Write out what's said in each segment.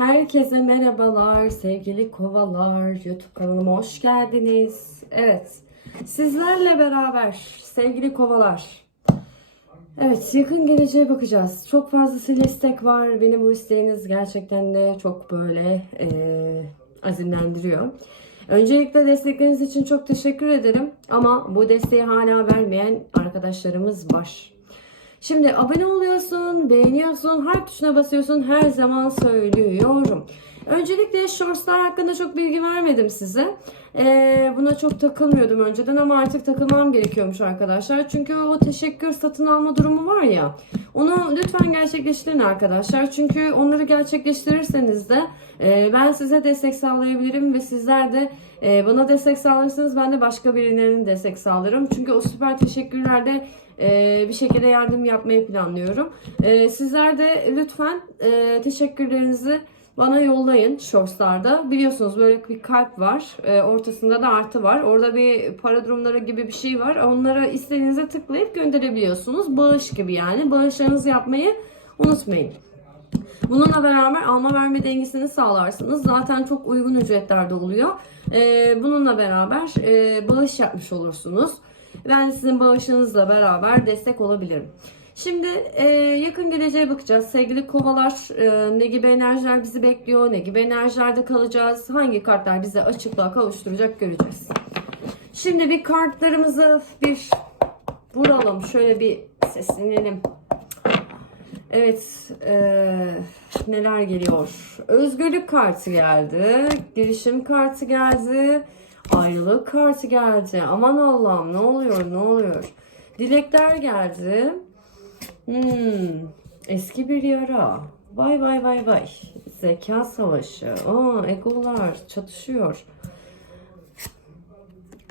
Herkese merhabalar sevgili kovalar. YouTube kanalıma hoş geldiniz. Evet, sizlerle beraber sevgili kovalar. Evet, yakın geleceğe bakacağız. Çok fazlasıyla istek var. Benim bu isteğiniz gerçekten de çok böyle eee, azimlendiriyor. Öncelikle destekleriniz için çok teşekkür ederim. Ama bu desteği hala vermeyen arkadaşlarımız var. Şimdi abone oluyorsun, beğeniyorsun, harf tuşuna basıyorsun her zaman söylüyorum. Öncelikle shortslar hakkında çok bilgi vermedim size. Ee, buna çok takılmıyordum önceden ama artık takılmam gerekiyormuş arkadaşlar. Çünkü o teşekkür satın alma durumu var ya. Onu lütfen gerçekleştirin arkadaşlar. Çünkü onları gerçekleştirirseniz de e, ben size destek sağlayabilirim ve sizler de e, bana destek sağlarsanız ben de başka birilerine destek sağlarım. Çünkü o süper teşekkürlerde e, bir şekilde yardım yapmayı planlıyorum. E, sizler de lütfen e, teşekkürlerinizi bana yollayın shortslarda. Biliyorsunuz böyle bir kalp var. E, ortasında da artı var. Orada bir para durumları gibi bir şey var. Onlara istediğinize tıklayıp gönderebiliyorsunuz. Bağış gibi yani. Bağışlarınızı yapmayı unutmayın. Bununla beraber alma verme dengesini sağlarsınız. Zaten çok uygun ücretlerde oluyor. Ee, bununla beraber e, bağış yapmış olursunuz. Ben sizin bağışınızla beraber destek olabilirim. Şimdi e, yakın geleceğe bakacağız. Sevgili kovalar e, ne gibi enerjiler bizi bekliyor, ne gibi enerjilerde kalacağız, hangi kartlar bize açıklığa kavuşturacak göreceğiz. Şimdi bir kartlarımızı bir vuralım. Şöyle bir seslenelim. Evet, eee, neler geliyor? Özgürlük kartı geldi, girişim kartı geldi, ayrılık kartı geldi. Aman Allah'ım ne oluyor, ne oluyor? Dilekler geldi. Hmm, eski bir yara. Vay vay vay vay. Zeka savaşı. Aa, egolar çatışıyor.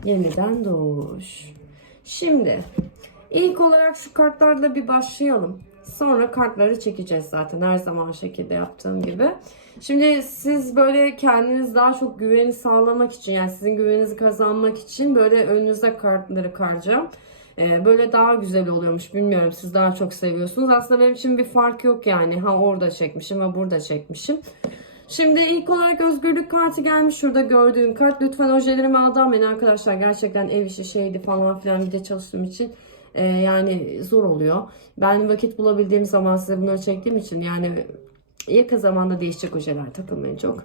Yeniden doğuş. Şimdi ilk olarak şu kartlarla bir başlayalım. Sonra kartları çekeceğiz zaten her zaman şekilde yaptığım gibi. Şimdi siz böyle kendiniz daha çok güveni sağlamak için yani sizin güveninizi kazanmak için böyle önünüze kartları karacağım. Ee, böyle daha güzel oluyormuş bilmiyorum siz daha çok seviyorsunuz. Aslında benim için bir fark yok yani. Ha orada çekmişim ve burada çekmişim. Şimdi ilk olarak özgürlük kartı gelmiş. Şurada gördüğüm kart. Lütfen ojelerime aldanmayın arkadaşlar. Gerçekten ev işi şeydi falan filan bir de çalıştığım için e, yani zor oluyor. Ben vakit bulabildiğim zaman size bunları çektiğim için yani yakın zamanda değişecek ojeler takılmayın çok.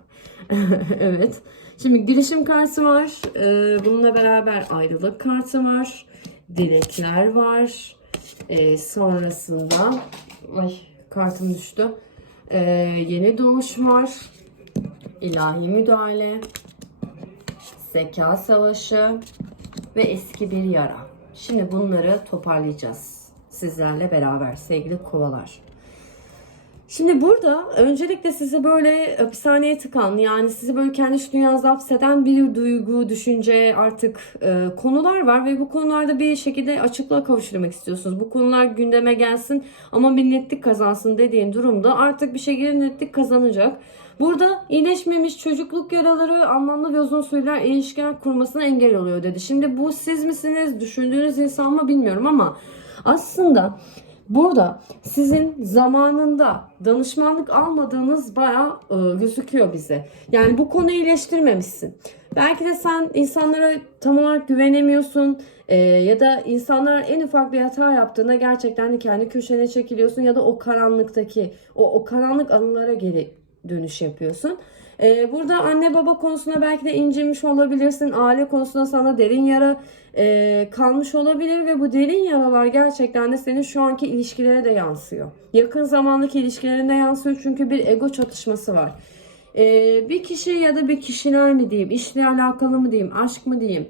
evet. Şimdi girişim kartı var. E, bununla beraber ayrılık kartı var. Dilekler var. E, sonrasında ay kartım düştü. Yeni doğuş var. İlahi müdahale. Zeka savaşı ve eski bir yara. Şimdi bunları toparlayacağız sizlerle beraber sevgili kovalar. Şimdi burada öncelikle sizi böyle hapishaneye tıkan yani sizi böyle kendi iç dünyanızda hapseden bir duygu, düşünce artık e, konular var ve bu konularda bir şekilde açıklığa kavuşturmak istiyorsunuz. Bu konular gündeme gelsin ama bir netlik kazansın dediğin durumda artık bir şekilde netlik kazanacak. Burada iyileşmemiş çocukluk yaraları anlamlı ve uzun süreler ilişkiler kurmasına engel oluyor dedi. Şimdi bu siz misiniz, düşündüğünüz insan mı bilmiyorum ama aslında Burada sizin zamanında danışmanlık almadığınız bayağı e, gözüküyor bize. Yani bu konuyu iyileştirmemişsin. Belki de sen insanlara tam olarak güvenemiyorsun e, ya da insanlar en ufak bir hata yaptığında gerçekten de kendi köşene çekiliyorsun ya da o karanlıktaki o, o karanlık anılara geri dönüş yapıyorsun. Ee, burada anne baba konusunda belki de incinmiş olabilirsin. Aile konusunda sana derin yara e, kalmış olabilir ve bu derin yaralar gerçekten de senin şu anki ilişkilere de yansıyor. Yakın zamandaki ilişkilerinde yansıyor çünkü bir ego çatışması var. Ee, bir kişi ya da bir kişiler mi diyeyim, işle alakalı mı diyeyim, aşk mı diyeyim,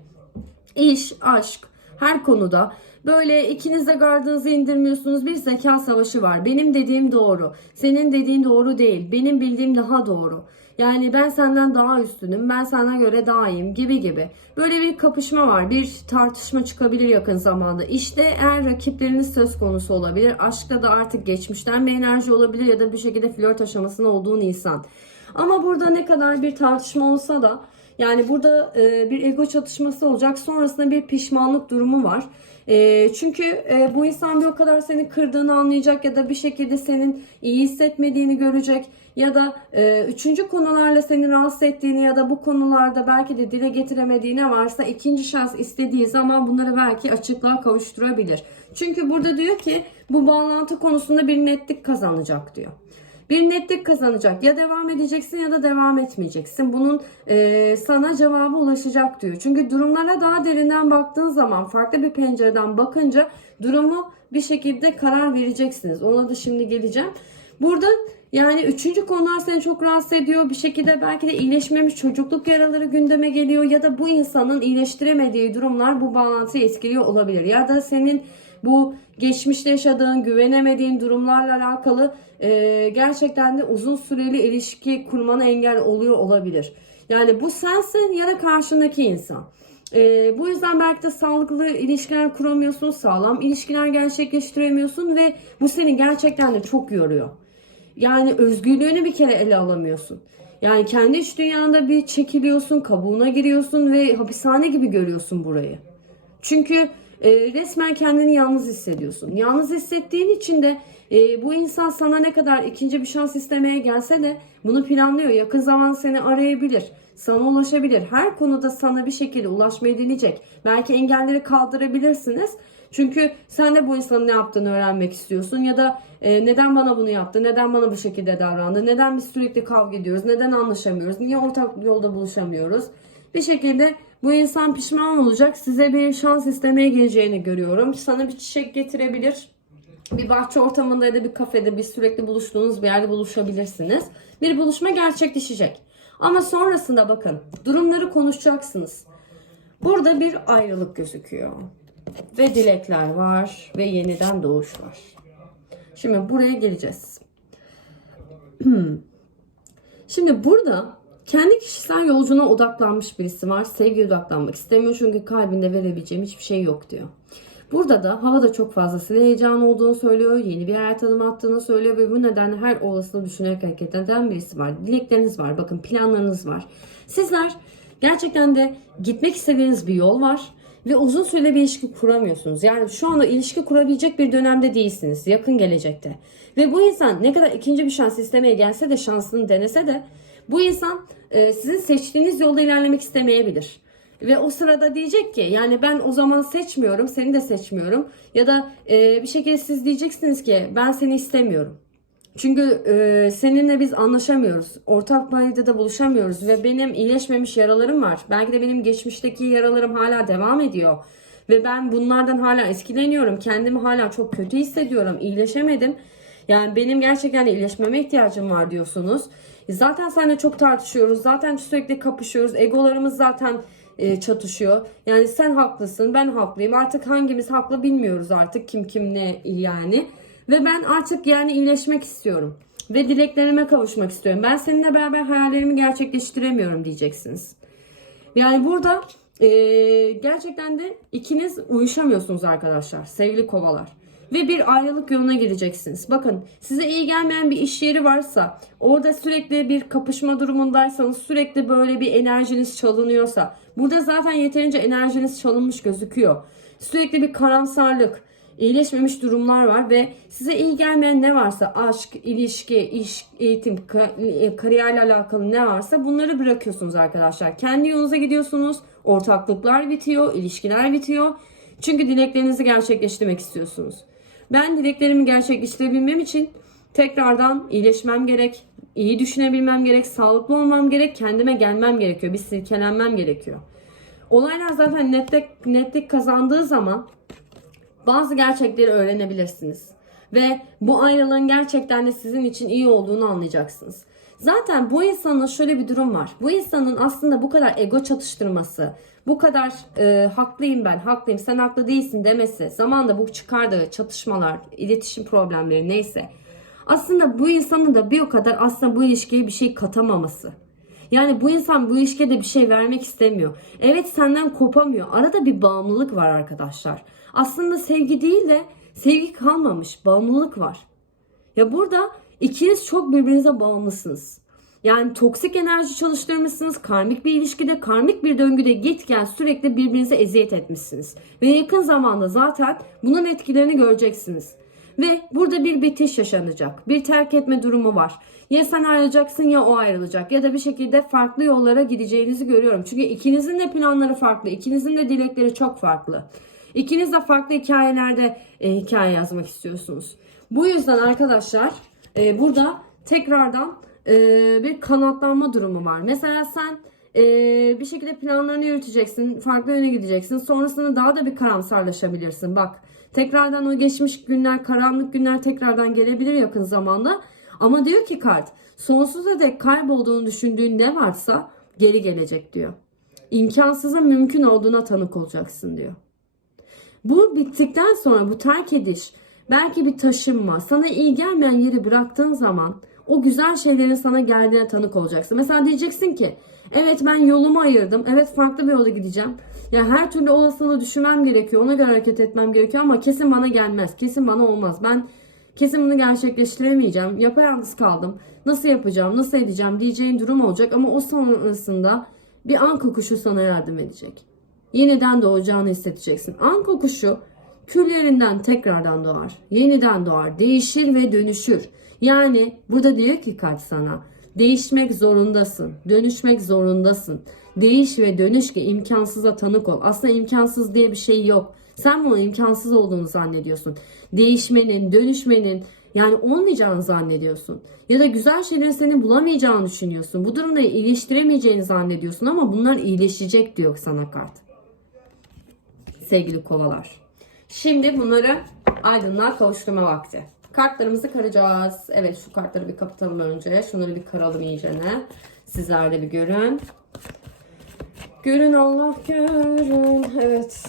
iş, aşk her konuda Böyle ikiniz de gardınızı indirmiyorsunuz. Bir zeka savaşı var. Benim dediğim doğru. Senin dediğin doğru değil. Benim bildiğim daha doğru. Yani ben senden daha üstünüm, ben sana göre daha iyiyim gibi gibi. Böyle bir kapışma var, bir tartışma çıkabilir yakın zamanda. İşte eğer rakipleriniz söz konusu olabilir. Aşkta da artık geçmişten bir enerji olabilir ya da bir şekilde flört aşamasında olduğun insan. Ama burada ne kadar bir tartışma olsa da Yani burada e, bir ego çatışması olacak. Sonrasında bir pişmanlık durumu var. E, çünkü e, bu insan bir o kadar seni kırdığını anlayacak ya da bir şekilde senin iyi hissetmediğini görecek ya da e, üçüncü konularla seni rahatsız ettiğini ya da bu konularda belki de dile getiremediği ne varsa ikinci şans istediği zaman bunları belki açıklığa kavuşturabilir. Çünkü burada diyor ki bu bağlantı konusunda bir netlik kazanacak diyor bir netlik kazanacak. Ya devam edeceksin ya da devam etmeyeceksin. Bunun e, sana cevabı ulaşacak diyor. Çünkü durumlara daha derinden baktığın zaman farklı bir pencereden bakınca durumu bir şekilde karar vereceksiniz. Ona da şimdi geleceğim. Burada yani üçüncü konular seni çok rahatsız ediyor. Bir şekilde belki de iyileşmemiş çocukluk yaraları gündeme geliyor. Ya da bu insanın iyileştiremediği durumlar bu bağlantıyı etkiliyor olabilir. Ya da senin bu geçmişte yaşadığın, güvenemediğin durumlarla alakalı e, gerçekten de uzun süreli ilişki kurmana engel oluyor olabilir. Yani bu sensin ya da karşındaki insan. E, bu yüzden belki de sağlıklı ilişkiler kuramıyorsun, sağlam ilişkiler gerçekleştiremiyorsun ve bu seni gerçekten de çok yoruyor. Yani özgürlüğünü bir kere ele alamıyorsun. Yani kendi iç dünyanda bir çekiliyorsun, kabuğuna giriyorsun ve hapishane gibi görüyorsun burayı. Çünkü e, resmen kendini yalnız hissediyorsun. Yalnız hissettiğin için de e, bu insan sana ne kadar ikinci bir şans istemeye gelse de bunu planlıyor. Yakın zaman seni arayabilir, sana ulaşabilir. Her konuda sana bir şekilde ulaşmaya deneyecek. Belki engelleri kaldırabilirsiniz. Çünkü sen de bu insanın ne yaptığını öğrenmek istiyorsun ya da e, neden bana bunu yaptı, neden bana bu şekilde davrandı, neden biz sürekli kavga ediyoruz, neden anlaşamıyoruz, niye ortak yolda buluşamıyoruz. Bir şekilde bu insan pişman olacak, size bir şans istemeye geleceğini görüyorum. Sana bir çiçek getirebilir, bir bahçe ortamında ya da bir kafede bir sürekli buluştuğunuz bir yerde buluşabilirsiniz. Bir buluşma gerçekleşecek. Ama sonrasında bakın durumları konuşacaksınız. Burada bir ayrılık gözüküyor. Ve dilekler var ve yeniden doğuş var. Şimdi buraya geleceğiz. Şimdi burada kendi kişisel yolculuğuna odaklanmış birisi var. Sevgi odaklanmak istemiyor çünkü kalbinde verebileceğim hiçbir şey yok diyor. Burada da havada çok fazlasıyla heyecan olduğunu söylüyor. Yeni bir hayat adımı attığını söylüyor ve bu nedenle her olasılığı düşünerek hareket eden birisi var. Dilekleriniz var. Bakın planlarınız var. Sizler gerçekten de gitmek istediğiniz bir yol var ve uzun süreli bir ilişki kuramıyorsunuz. Yani şu anda ilişki kurabilecek bir dönemde değilsiniz. Yakın gelecekte. Ve bu insan ne kadar ikinci bir şans istemeye gelse de şansını denese de bu insan e, sizin seçtiğiniz yolda ilerlemek istemeyebilir. Ve o sırada diyecek ki yani ben o zaman seçmiyorum, seni de seçmiyorum. Ya da e, bir şekilde siz diyeceksiniz ki ben seni istemiyorum. Çünkü e, seninle biz anlaşamıyoruz. Ortak paydada buluşamıyoruz ve benim iyileşmemiş yaralarım var. Belki de benim geçmişteki yaralarım hala devam ediyor. Ve ben bunlardan hala etkileniyorum. Kendimi hala çok kötü hissediyorum. İyileşemedim. Yani benim gerçekten iyileşmeme ihtiyacım var diyorsunuz. Zaten seninle çok tartışıyoruz. Zaten sürekli kapışıyoruz. Egolarımız zaten e, çatışıyor. Yani sen haklısın, ben haklıyım. Artık hangimiz haklı bilmiyoruz artık kim kim ne yani. Ve ben artık yani iyileşmek istiyorum. Ve dileklerime kavuşmak istiyorum. Ben seninle beraber hayallerimi gerçekleştiremiyorum diyeceksiniz. Yani burada e, gerçekten de ikiniz uyuşamıyorsunuz arkadaşlar. Sevgili kovalar. Ve bir ayrılık yoluna gireceksiniz. Bakın size iyi gelmeyen bir iş yeri varsa, orada sürekli bir kapışma durumundaysanız, sürekli böyle bir enerjiniz çalınıyorsa, burada zaten yeterince enerjiniz çalınmış gözüküyor. Sürekli bir karamsarlık, iyileşmemiş durumlar var ve size iyi gelmeyen ne varsa aşk, ilişki, iş, eğitim, ka- kariyerle alakalı ne varsa bunları bırakıyorsunuz arkadaşlar. Kendi yolunuza gidiyorsunuz. Ortaklıklar bitiyor, ilişkiler bitiyor. Çünkü dileklerinizi gerçekleştirmek istiyorsunuz. Ben dileklerimi gerçekleştirebilmem için tekrardan iyileşmem gerek, iyi düşünebilmem gerek, sağlıklı olmam gerek, kendime gelmem gerekiyor, bir silkelenmem gerekiyor. Olaylar zaten netlik, netlik kazandığı zaman bazı gerçekleri öğrenebilirsiniz. Ve bu ayrılığın gerçekten de sizin için iyi olduğunu anlayacaksınız. Zaten bu insanın şöyle bir durum var. Bu insanın aslında bu kadar ego çatıştırması, bu kadar e, haklıyım ben, haklıyım, sen haklı değilsin demesi, zamanda bu çıkardığı çatışmalar, iletişim problemleri neyse. Aslında bu insanın da bir o kadar aslında bu ilişkiye bir şey katamaması. Yani bu insan bu ilişkiye de bir şey vermek istemiyor. Evet senden kopamıyor. Arada bir bağımlılık var arkadaşlar. Aslında sevgi değil de sevgi kalmamış. Bağımlılık var. Ya burada ikiniz çok birbirinize bağımlısınız. Yani toksik enerji çalıştırmışsınız. Karmik bir ilişkide, karmik bir döngüde git gel sürekli birbirinize eziyet etmişsiniz. Ve yakın zamanda zaten bunun etkilerini göreceksiniz. Ve burada bir bitiş yaşanacak. Bir terk etme durumu var. Ya sen ayrılacaksın ya o ayrılacak. Ya da bir şekilde farklı yollara gideceğinizi görüyorum. Çünkü ikinizin de planları farklı. ikinizin de dilekleri çok farklı. İkiniz de farklı hikayelerde e, hikaye yazmak istiyorsunuz. Bu yüzden arkadaşlar e, burada tekrardan e, bir kanatlanma durumu var. Mesela sen e, bir şekilde planlarını yürüteceksin. Farklı yöne gideceksin. Sonrasında daha da bir karamsarlaşabilirsin. Bak tekrardan o geçmiş günler, karanlık günler tekrardan gelebilir yakın zamanda. Ama diyor ki kart sonsuza dek kaybolduğunu düşündüğün ne varsa geri gelecek diyor. İmkansızın mümkün olduğuna tanık olacaksın diyor. Bu bittikten sonra bu terk ediş belki bir taşınma sana iyi gelmeyen yeri bıraktığın zaman o güzel şeylerin sana geldiğine tanık olacaksın. Mesela diyeceksin ki evet ben yolumu ayırdım. Evet farklı bir yola gideceğim. Ya her türlü olasılığı düşünmem gerekiyor. Ona göre hareket etmem gerekiyor ama kesin bana gelmez. Kesin bana olmaz. Ben kesin bunu gerçekleştiremeyeceğim. Yapayalnız kaldım. Nasıl yapacağım, nasıl edeceğim diyeceğin durum olacak ama o sonrasında bir an kokuşu sana yardım edecek yeniden doğacağını hissedeceksin. An kokuşu küllerinden tekrardan doğar. Yeniden doğar. Değişir ve dönüşür. Yani burada diyor ki kalp sana değişmek zorundasın. Dönüşmek zorundasın. Değiş ve dönüş ki imkansıza tanık ol. Aslında imkansız diye bir şey yok. Sen bunun imkansız olduğunu zannediyorsun. Değişmenin, dönüşmenin yani olmayacağını zannediyorsun. Ya da güzel şeyleri senin bulamayacağını düşünüyorsun. Bu durumda iyileştiremeyeceğini zannediyorsun ama bunlar iyileşecek diyor sana kart sevgili kovalar. Şimdi bunları aydınlığa kavuşturma vakti. Kartlarımızı karacağız. Evet şu kartları bir kapatalım önce. Şunları bir karalım iyicene. Sizler de bir görün. Görün Allah görün. Evet.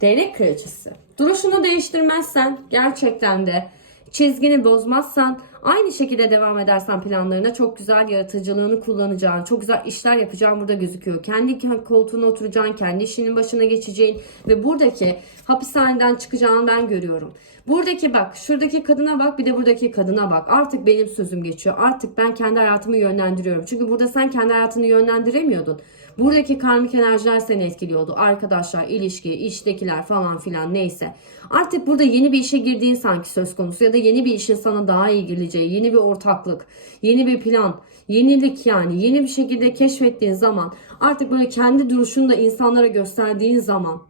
Değnek kraliçesi. Duruşunu değiştirmezsen gerçekten de çizgini bozmazsan aynı şekilde devam edersen planlarına çok güzel yaratıcılığını kullanacağın, çok güzel işler yapacağın burada gözüküyor. Kendi koltuğuna oturacağın, kendi işinin başına geçeceğin ve buradaki hapishaneden çıkacağını ben görüyorum. Buradaki bak, şuradaki kadına bak, bir de buradaki kadına bak. Artık benim sözüm geçiyor. Artık ben kendi hayatımı yönlendiriyorum. Çünkü burada sen kendi hayatını yönlendiremiyordun. Buradaki karmik enerjiler seni etkiliyordu. Arkadaşlar, ilişki, iştekiler falan filan neyse. Artık burada yeni bir işe girdiğin sanki söz konusu ya da yeni bir işin sana daha iyi geleceği, yeni bir ortaklık, yeni bir plan, yenilik yani yeni bir şekilde keşfettiğin zaman artık böyle kendi duruşunu da insanlara gösterdiğin zaman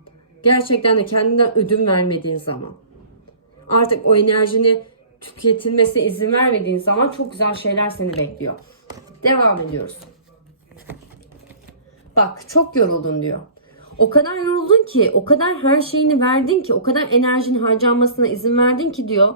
gerçekten de kendinden ödün vermediğin zaman artık o enerjini tüketilmesine izin vermediğin zaman çok güzel şeyler seni bekliyor. Devam ediyoruz. Bak çok yoruldun diyor. O kadar yoruldun ki, o kadar her şeyini verdin ki, o kadar enerjinin harcanmasına izin verdin ki diyor.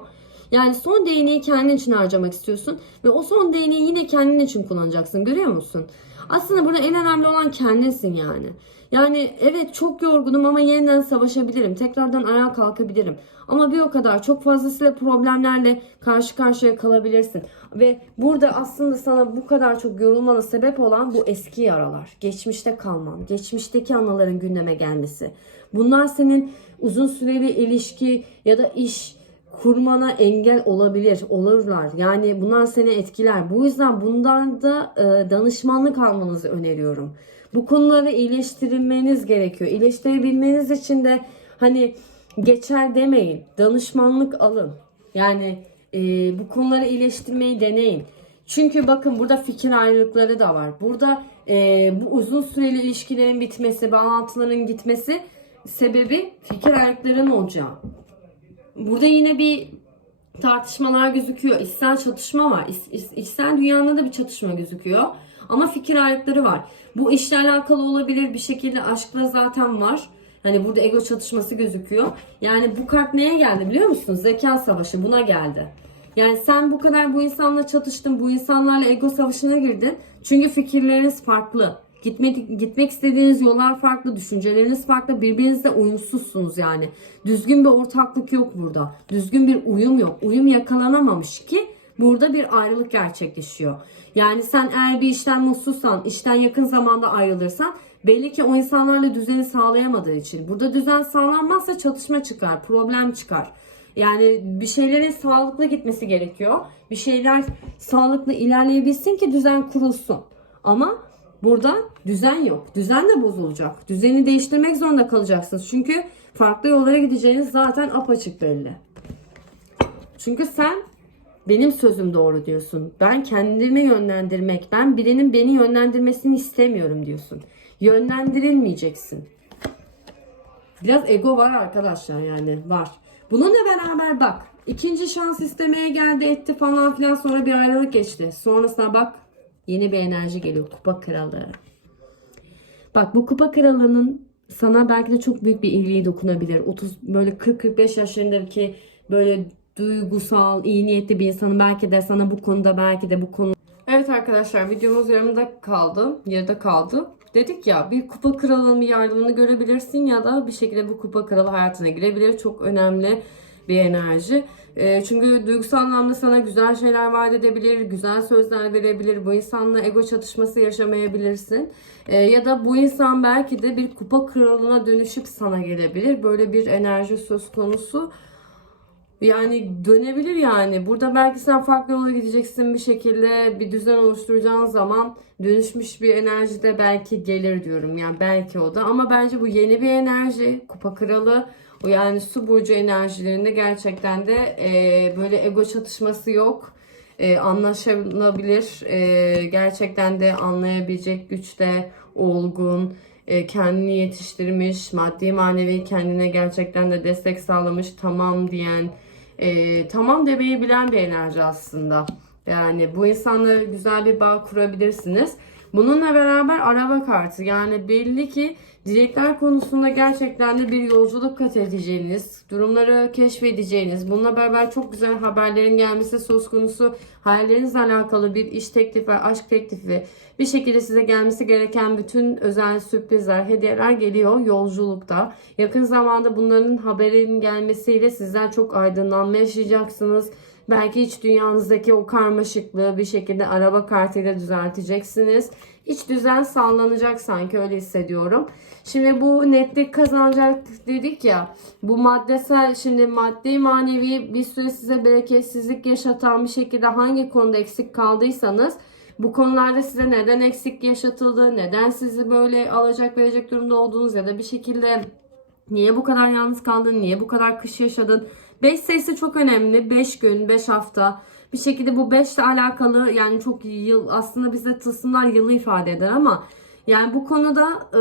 Yani son değneği kendin için harcamak istiyorsun ve o son değneği yine kendin için kullanacaksın. Görüyor musun? Aslında burada en önemli olan kendinsin yani. Yani evet çok yorgunum ama yeniden savaşabilirim. Tekrardan ayağa kalkabilirim. Ama bir o kadar çok fazlasıyla problemlerle karşı karşıya kalabilirsin. Ve burada aslında sana bu kadar çok yorulmana sebep olan bu eski yaralar. Geçmişte kalman, geçmişteki anıların gündeme gelmesi. Bunlar senin uzun süreli ilişki ya da iş kurmana engel olabilir, olurlar. Yani bunlar seni etkiler. Bu yüzden bundan da e, danışmanlık almanızı öneriyorum. Bu konuları iyileştirmeniz gerekiyor. İyileştirebilmeniz için de hani geçer demeyin. Danışmanlık alın. Yani e, bu konuları iyileştirmeyi deneyin. Çünkü bakın burada fikir ayrılıkları da var. Burada e, bu uzun süreli ilişkilerin bitmesi, bağlantıların gitmesi sebebi fikir ayrılıklarının olacağı. Burada yine bir tartışmalar gözüküyor. İçsel çatışma var. İç, iç, içsel dünyada da bir çatışma gözüküyor. Ama fikir ayrılıkları var. Bu işle alakalı olabilir. Bir şekilde aşkla zaten var. Hani burada ego çatışması gözüküyor. Yani bu kart neye geldi biliyor musunuz? Zeka savaşı buna geldi. Yani sen bu kadar bu insanla çatıştın, bu insanlarla ego savaşına girdin. Çünkü fikirleriniz farklı. Gitmek, gitmek istediğiniz yollar farklı, düşünceleriniz farklı, birbirinizle uyumsuzsunuz yani. Düzgün bir ortaklık yok burada. Düzgün bir uyum yok. Uyum yakalanamamış ki burada bir ayrılık gerçekleşiyor. Yani sen eğer bir işten mutsuzsan, işten yakın zamanda ayrılırsan belli ki o insanlarla düzeni sağlayamadığı için. Burada düzen sağlanmazsa çatışma çıkar, problem çıkar. Yani bir şeylerin sağlıklı gitmesi gerekiyor. Bir şeyler sağlıklı ilerleyebilsin ki düzen kurulsun. Ama burada düzen yok. Düzen de bozulacak. Düzeni değiştirmek zorunda kalacaksınız. Çünkü farklı yollara gideceğiniz zaten apaçık belli. Çünkü sen benim sözüm doğru diyorsun. Ben kendimi yönlendirmek, ben birinin beni yönlendirmesini istemiyorum diyorsun. Yönlendirilmeyeceksin. Biraz ego var arkadaşlar yani var. Bununla beraber bak ikinci şans istemeye geldi etti falan filan sonra bir ayrılık geçti. Sonrasına bak yeni bir enerji geliyor kupa kralı. Bak bu kupa kralının sana belki de çok büyük bir iyiliği dokunabilir. 30 böyle 40-45 yaşlarındaki böyle duygusal, iyi niyetli bir insanın belki de sana bu konuda belki de bu konu Evet arkadaşlar videomuz yarımda kaldı. Yarıda kaldı. Dedik ya bir kupa kralının bir yardımını görebilirsin ya da bir şekilde bu kupa kralı hayatına girebilir. Çok önemli bir enerji. E, çünkü duygusal anlamda sana güzel şeyler vaat edebilir, güzel sözler verebilir. Bu insanla ego çatışması yaşamayabilirsin. E, ya da bu insan belki de bir kupa kralına dönüşüp sana gelebilir. Böyle bir enerji söz konusu. Yani dönebilir yani. Burada belki sen farklı yola gideceksin bir şekilde bir düzen oluşturacağın zaman dönüşmüş bir enerji de belki gelir diyorum. Yani belki o da ama bence bu yeni bir enerji. Kupa kralı yani su burcu enerjilerinde gerçekten de e, böyle ego çatışması yok. E, anlaşılabilir. E, gerçekten de anlayabilecek güçte olgun e, kendini yetiştirmiş, maddi manevi kendine gerçekten de destek sağlamış, tamam diyen, e, tamam demeyi bilen bir enerji aslında. Yani bu insanla güzel bir bağ kurabilirsiniz. Bununla beraber araba kartı yani belli ki dilekler konusunda gerçekten de bir yolculuk kat edeceğiniz, durumları keşfedeceğiniz, bununla beraber çok güzel haberlerin gelmesi söz konusu, hayallerinizle alakalı bir iş teklifi, aşk teklifi, bir şekilde size gelmesi gereken bütün özel sürprizler, hediyeler geliyor yolculukta. Yakın zamanda bunların haberin gelmesiyle sizler çok aydınlanma yaşayacaksınız. Belki iç dünyanızdaki o karmaşıklığı bir şekilde araba kartıyla düzelteceksiniz. İç düzen sağlanacak sanki öyle hissediyorum. Şimdi bu netlik kazanacak dedik ya. Bu maddesel şimdi maddi manevi bir süre size bereketsizlik yaşatan bir şekilde hangi konuda eksik kaldıysanız bu konularda size neden eksik yaşatıldı, neden sizi böyle alacak verecek durumda olduğunuz ya da bir şekilde niye bu kadar yalnız kaldın, niye bu kadar kış yaşadın. 5 sayısı çok önemli. 5 gün, 5 hafta. Bir şekilde bu 5 ile alakalı yani çok yıl aslında bize tılsımlar yılı ifade eder ama yani bu konuda e,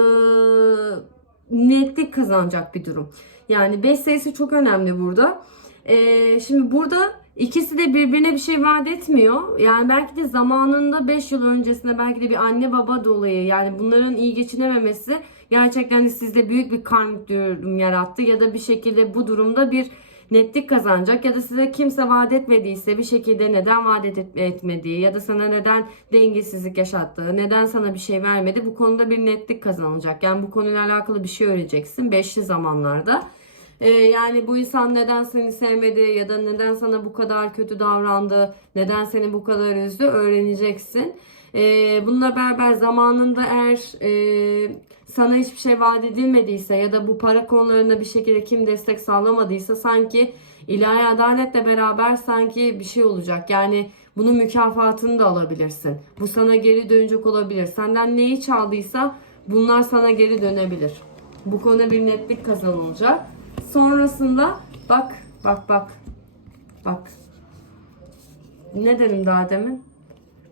netlik kazanacak bir durum. Yani 5 sayısı çok önemli burada. E, şimdi burada ikisi de birbirine bir şey vaat etmiyor. Yani belki de zamanında 5 yıl öncesinde belki de bir anne baba dolayı yani bunların iyi geçinememesi gerçekten de sizde büyük bir karmik durum yarattı ya da bir şekilde bu durumda bir netlik kazanacak ya da size kimse vaat etmediyse bir şekilde neden vaat et- etmediği ya da sana neden dengesizlik yaşattığı, neden sana bir şey vermedi bu konuda bir netlik kazanılacak. Yani bu konuyla alakalı bir şey öğreneceksin beşli zamanlarda. Ee, yani bu insan neden seni sevmedi ya da neden sana bu kadar kötü davrandı, neden seni bu kadar üzdü öğreneceksin. Ee, bununla beraber zamanında eğer e, sana hiçbir şey vaat edilmediyse ya da bu para konularında bir şekilde kim destek sağlamadıysa sanki ilahi adaletle beraber sanki bir şey olacak. Yani bunun mükafatını da alabilirsin. Bu sana geri dönecek olabilir. Senden neyi çaldıysa bunlar sana geri dönebilir. Bu konuda bir netlik kazanılacak. Sonrasında bak bak bak bak ne dedim daha demin?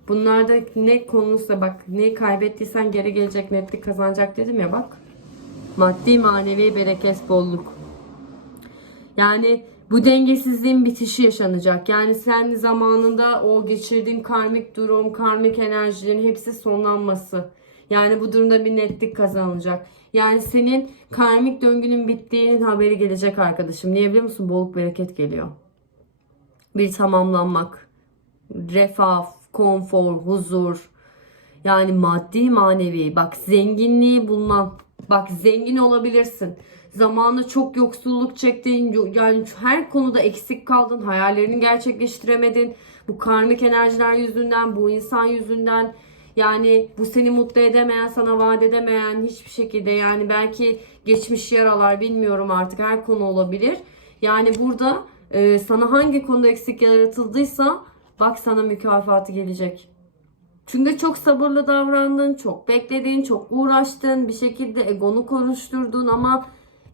Bunlarda ne konulsa bak ne kaybettiysen geri gelecek netlik kazanacak dedim ya bak. Maddi manevi bereket bolluk. Yani bu dengesizliğin bitişi yaşanacak. Yani sen zamanında o geçirdiğin karmik durum, karmik enerjilerin hepsi sonlanması. Yani bu durumda bir netlik kazanılacak. Yani senin karmik döngünün bittiğinin haberi gelecek arkadaşım. Niye biliyor musun? Bolluk bereket geliyor. Bir tamamlanmak. Refah, konfor, huzur. Yani maddi manevi. Bak zenginliği bulman. Bak zengin olabilirsin. Zamanında çok yoksulluk çektin. yo- Yani her konuda eksik kaldın. Hayallerini gerçekleştiremedin. Bu karmik enerjiler yüzünden, bu insan yüzünden. Yani bu seni mutlu edemeyen, sana vaat edemeyen hiçbir şekilde yani belki geçmiş yaralar bilmiyorum artık her konu olabilir. Yani burada e, sana hangi konuda eksik yaratıldıysa bak sana mükafatı gelecek. Çünkü çok sabırlı davrandın, çok bekledin, çok uğraştın, bir şekilde egonu konuşturdun ama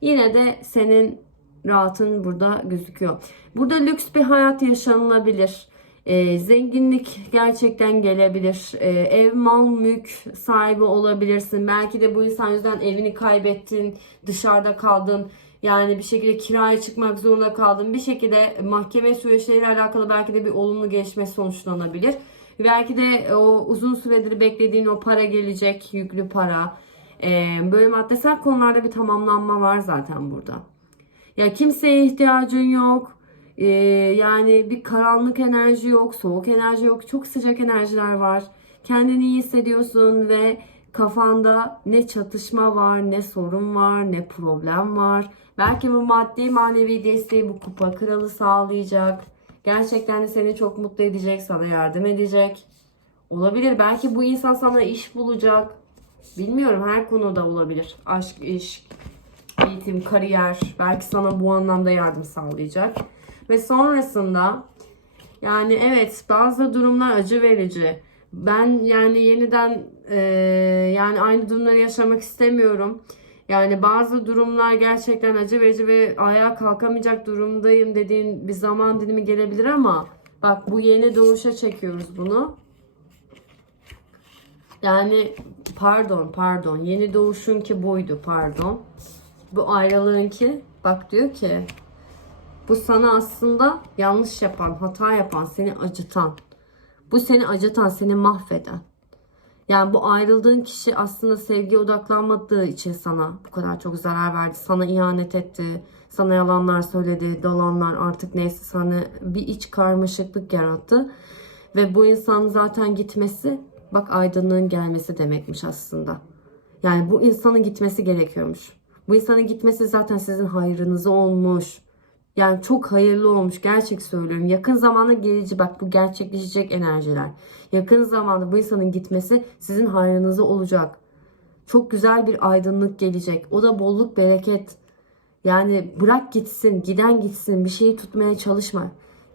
yine de senin rahatın burada gözüküyor. Burada lüks bir hayat yaşanılabilir. Ee, zenginlik gerçekten gelebilir. Ee, ev, mal, mülk sahibi olabilirsin. Belki de bu insan yüzden evini kaybettin, dışarıda kaldın. Yani bir şekilde kiraya çıkmak zorunda kaldın. Bir şekilde mahkeme süreçleriyle alakalı belki de bir olumlu gelişme sonuçlanabilir. Belki de o uzun süredir beklediğin o para gelecek, yüklü para. Ee, böyle maddesel konularda bir tamamlanma var zaten burada. Ya kimseye ihtiyacın yok. Ee, yani bir karanlık enerji yok, soğuk enerji yok. Çok sıcak enerjiler var. Kendini iyi hissediyorsun ve kafanda ne çatışma var, ne sorun var, ne problem var. Belki bu maddi manevi desteği bu kupa kralı sağlayacak. Gerçekten de seni çok mutlu edecek, sana yardım edecek. Olabilir. Belki bu insan sana iş bulacak. Bilmiyorum her konuda olabilir. Aşk, iş, eğitim, kariyer belki sana bu anlamda yardım sağlayacak. Ve sonrasında yani evet bazı durumlar acı verici. Ben yani yeniden e, yani aynı durumları yaşamak istemiyorum. Yani bazı durumlar gerçekten acı verici ve ayağa kalkamayacak durumdayım dediğin bir zaman dilimi gelebilir ama bak bu yeni doğuşa çekiyoruz bunu. Yani pardon pardon yeni doğuşun ki buydu pardon. Bu ayrılığın ki bak diyor ki bu sana aslında yanlış yapan, hata yapan, seni acıtan. Bu seni acıtan, seni mahveden. Yani bu ayrıldığın kişi aslında sevgiye odaklanmadığı için sana bu kadar çok zarar verdi. Sana ihanet etti. Sana yalanlar söyledi. Dolanlar artık neyse sana bir iç karmaşıklık yarattı. Ve bu insanın zaten gitmesi bak aydınlığın gelmesi demekmiş aslında. Yani bu insanın gitmesi gerekiyormuş. Bu insanın gitmesi zaten sizin hayrınıza olmuş. Yani çok hayırlı olmuş. Gerçek söylüyorum. Yakın zamanda gelici bak bu gerçekleşecek enerjiler. Yakın zamanda bu insanın gitmesi sizin hayrınıza olacak. Çok güzel bir aydınlık gelecek. O da bolluk bereket. Yani bırak gitsin, giden gitsin. Bir şeyi tutmaya çalışma.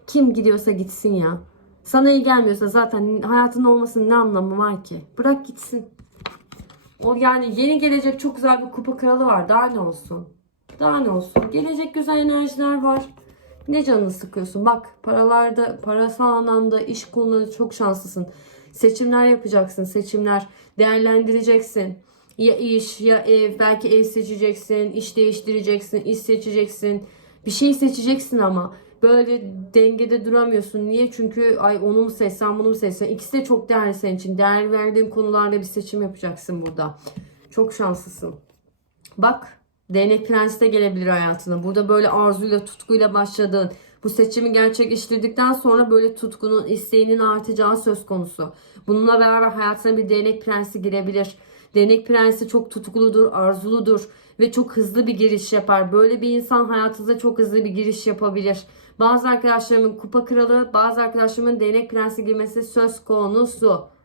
Kim gidiyorsa gitsin ya. Sana iyi gelmiyorsa zaten hayatında olmasının ne anlamı var ki? Bırak gitsin. O yani yeni gelecek çok güzel bir kupa kralı var. Daha ne olsun? Daha ne olsun? Gelecek güzel enerjiler var. Ne canını sıkıyorsun? Bak paralarda, parasal anlamda iş konuları çok şanslısın. Seçimler yapacaksın. Seçimler değerlendireceksin. Ya iş ya ev. Belki ev seçeceksin. iş değiştireceksin. iş seçeceksin. Bir şey seçeceksin ama böyle dengede duramıyorsun. Niye? Çünkü ay onu mu seçsem bunu mu seçsem. İkisi de çok değerli senin için. Değer verdiğin konularda bir seçim yapacaksın burada. Çok şanslısın. Bak Değnek Prens de gelebilir hayatına. Burada böyle arzuyla, tutkuyla başladın. Bu seçimi gerçekleştirdikten sonra böyle tutkunun, isteğinin artacağı söz konusu. Bununla beraber hayatına bir değnek prensi girebilir. Değnek prensi çok tutkuludur, arzuludur ve çok hızlı bir giriş yapar. Böyle bir insan hayatınıza çok hızlı bir giriş yapabilir. Bazı arkadaşlarımın kupa kralı, bazı arkadaşlarımın değnek prensi girmesi söz konusu.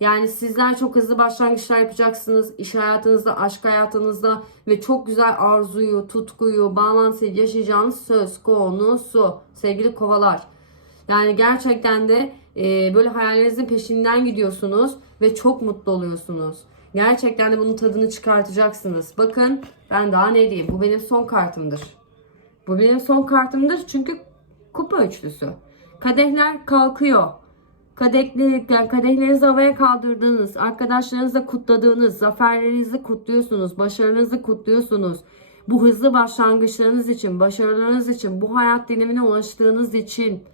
Yani sizler çok hızlı başlangıçlar yapacaksınız. iş hayatınızda, aşk hayatınızda ve çok güzel arzuyu, tutkuyu, bağlantıyı yaşayacağınız söz konusu. Sevgili kovalar. Yani gerçekten de e, böyle hayallerinizin peşinden gidiyorsunuz ve çok mutlu oluyorsunuz. Gerçekten de bunun tadını çıkartacaksınız. Bakın ben daha ne diyeyim. Bu benim son kartımdır. Bu benim son kartımdır çünkü kupa üçlüsü. Kadehler kalkıyor. Kadehleri, yani kadehlerinizi havaya kaldırdığınız, arkadaşlarınızla kutladığınız, zaferlerinizi kutluyorsunuz, başarınızı kutluyorsunuz. Bu hızlı başlangıçlarınız için, başarılarınız için, bu hayat dilimine ulaştığınız için.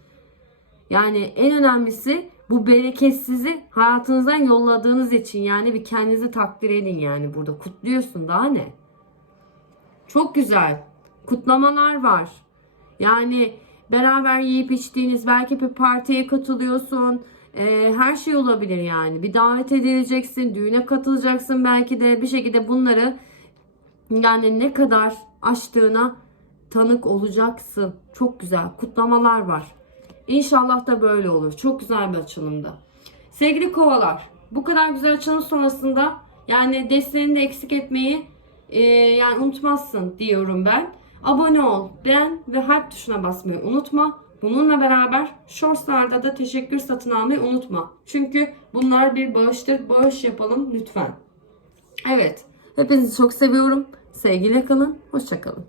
Yani en önemlisi bu bereketsizi hayatınızdan yolladığınız için. Yani bir kendinizi takdir edin yani burada. Kutluyorsun daha ne? Çok güzel. Kutlamalar var. Yani beraber yiyip içtiğiniz belki bir partiye katılıyorsun. Ee, her şey olabilir yani. Bir davet edileceksin, düğüne katılacaksın belki de bir şekilde bunları yani ne kadar açtığına tanık olacaksın. Çok güzel kutlamalar var. İnşallah da böyle olur. Çok güzel bir açılımda. Sevgili kovalar, bu kadar güzel açılım sonrasında yani desteğini de eksik etmeyi e, yani unutmazsın diyorum ben. Abone ol, beğen ve hype tuşuna basmayı unutma. Bununla beraber Shorts'larda da teşekkür satın almayı unutma. Çünkü bunlar bir bağıştır. Bağış yapalım lütfen. Evet. Hepinizi çok seviyorum. Sevgiyle kalın. Hoşçakalın.